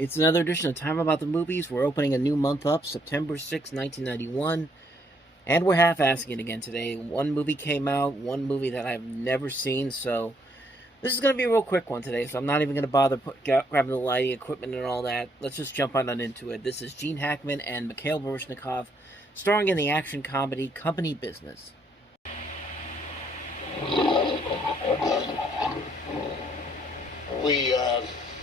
It's another edition of Time About the Movies. We're opening a new month up, September 6, 1991, and we're half-assing it again today. One movie came out, one movie that I've never seen, so this is going to be a real quick one today, so I'm not even going to bother grabbing the lighting equipment and all that. Let's just jump on into it. This is Gene Hackman and Mikhail Baryshnikov, starring in the action comedy Company Business. We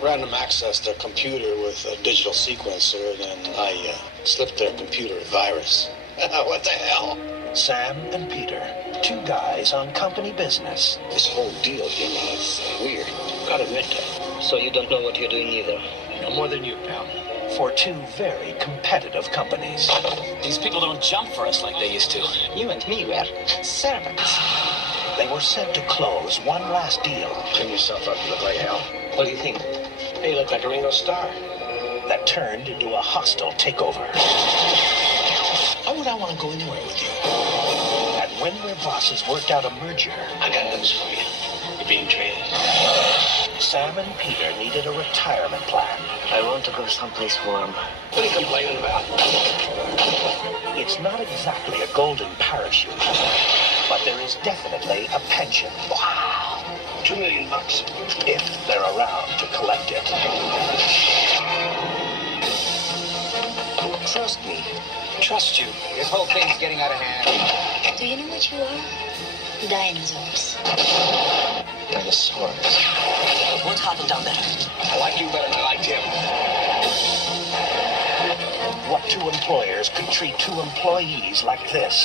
random accessed their computer with a digital sequencer, and I slipped their computer a virus. What the hell? Sam and Peter, two guys on company business. This whole deal, Jimmy, is weird. Gotta admit that. So you don't know what you're doing either? No more than you, pal. For two very competitive companies. These people don't jump for us like they used to. You and me were servants. They were set to close one last deal. Trim yourself up, you look like hell. What do you think? Hey, you look like a Ringo Starr. That turned into a hostile takeover. Why would I want to go anywhere with you? And when their bosses worked out a merger, I got news for you. You're being traded. Sam and Peter needed a retirement plan. I want to go someplace warm. What are you complaining about? It's not exactly a golden parachute, but there is definitely a pension. Wow. $2 million. If they're around to collect it. Trust me. Trust you. This whole thing's getting out of hand. Do you know what you are? Dinosaurs. Dinosaurs. What happened down there? I like you better than I liked him. What two employers could treat two employees like this?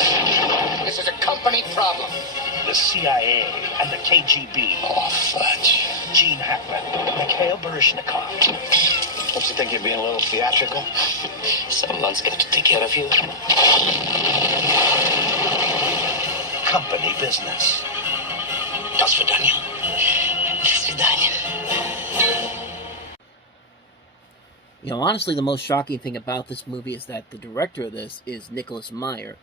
This is a company problem. The CIA and the KGB. Oh, fudge. Gene Hackman, Mikhail Baryshnikov. Don't you think you're being a little theatrical? Someone's got to take care of you. Company business. До свидания. До свидания. You know, honestly, the most shocking thing about this movie is that the director of this is Nicholas Meyer.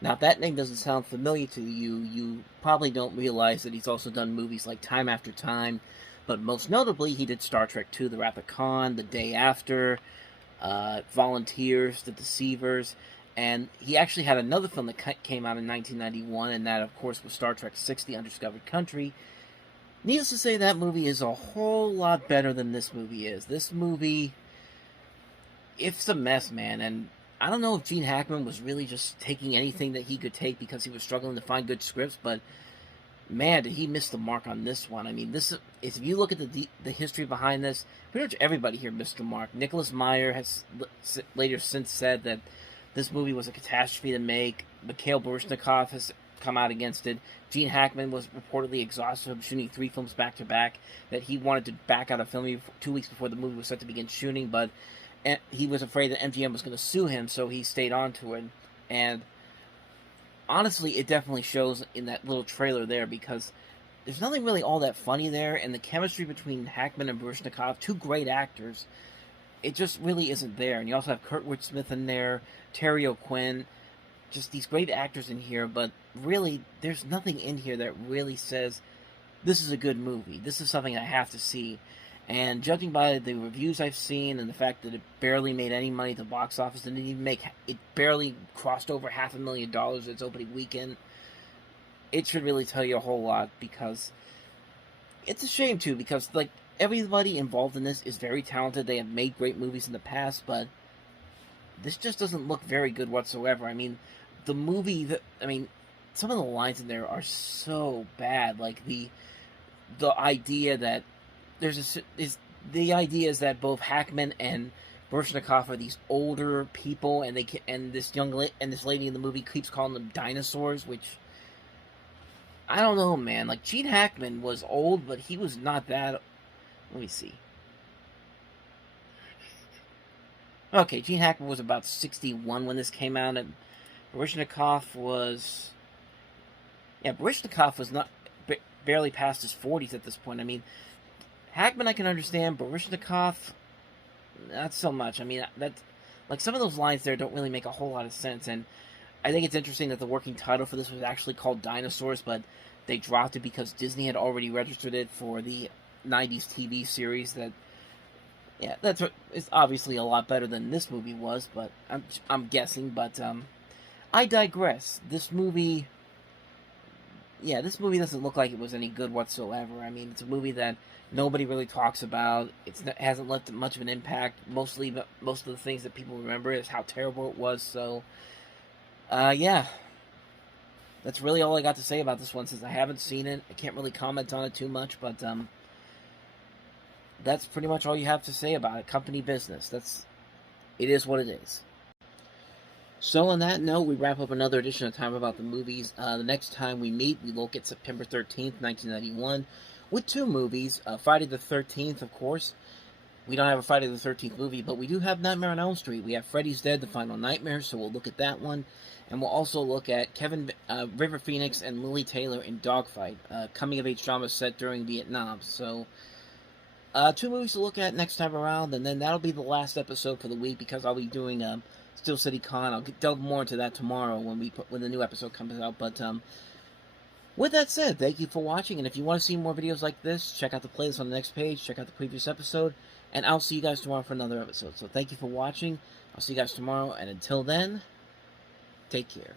Now, if that name doesn't sound familiar to you, you probably don't realize that he's also done movies like Time After Time, but most notably, he did Star Trek II, The Wrath of Khan, The Day After, Volunteers, The Deceivers, and he actually had another film that came out in 1991, and that, of course, was Star Trek VI, The Undiscovered Country. Needless to say, that movie is a whole lot better than this movie is. This movie, it's a mess, man, and I don't know if Gene Hackman was really just taking anything that he could take because he was struggling to find good scripts, but man, did he miss the mark on this one. I mean, this is, if you look at the history behind this, pretty much everybody here missed the mark. Nicholas Meyer has later since said that this movie was a catastrophe to make. Mikhail Baryshnikov has come out against it. Gene Hackman was reportedly exhausted from shooting 3 films back-to-back, that he wanted to back out of filming 2 weeks before the movie was set to begin shooting, but he was afraid that MGM was going to sue him, so he stayed on to it. And honestly, it definitely shows in that little trailer there, because there's nothing really all that funny there, and the chemistry between Hackman and Baryshnikov, two great actors, it just really isn't there. And you also have Kurtwood Smith in there, Terry O'Quinn, just these great actors in here, but really, there's nothing in here that really says, this is a good movie, this is something I have to see. And judging by the reviews I've seen and the fact that it barely made any money at the box office, and it barely crossed over $500,000 its opening weekend, it should really tell you a whole lot, because it's a shame too, because like everybody involved in this is very talented. They have made great movies in the past, but this just doesn't look very good whatsoever. I mean, the movie some of the lines in there are so bad. Like the idea that the idea is that both Hackman and Baryshnikov are these older people, and this lady in the movie keeps calling them dinosaurs, which I don't know, man. Like, Gene Hackman was old, but he was not that. Let me see. Okay, Gene Hackman was about 61 when this came out, and Baryshnikov was not barely past his 40s at this point. I mean, Hackman I can understand, Baryshnikov, not so much. I mean, that's like some of those lines there don't really make a whole lot of sense, and I think it's interesting that the working title for this was actually called Dinosaurs, but they dropped it because Disney had already registered it for the 90s TV series that Yeah, it's obviously a lot better than this movie was, but I'm guessing. But I digress. This movie doesn't look like it was any good whatsoever. I mean, it's a movie that nobody really talks about. It hasn't left much of an impact. Most of the things that people remember is how terrible it was. So, yeah, that's really all I got to say about this one. Since I haven't seen it, I can't really comment on it too much. But that's pretty much all you have to say about it. Company business. It is what it is. So on that note, we wrap up another edition of Time About the Movies. The next time we meet, we look at September 13th, 1991, with two movies. Friday the 13th, of course. We don't have a Friday the 13th movie, but we do have Nightmare on Elm Street. We have Freddy's Dead, The Final Nightmare, so we'll look at that one. And we'll also look at River Phoenix and Lily Taylor in Dogfight, coming-of-age drama set during Vietnam. So, two movies to look at next time around, and then that'll be the last episode for the week, because I'll be doing Steel City Con. I'll delve more into that tomorrow when the new episode comes out. But with that said, thank you for watching, and if you want to see more videos like this, check out the playlist on the next page, check out the previous episode, and I'll see you guys tomorrow for another episode. So thank you for watching. I'll see you guys tomorrow, and until then, take care.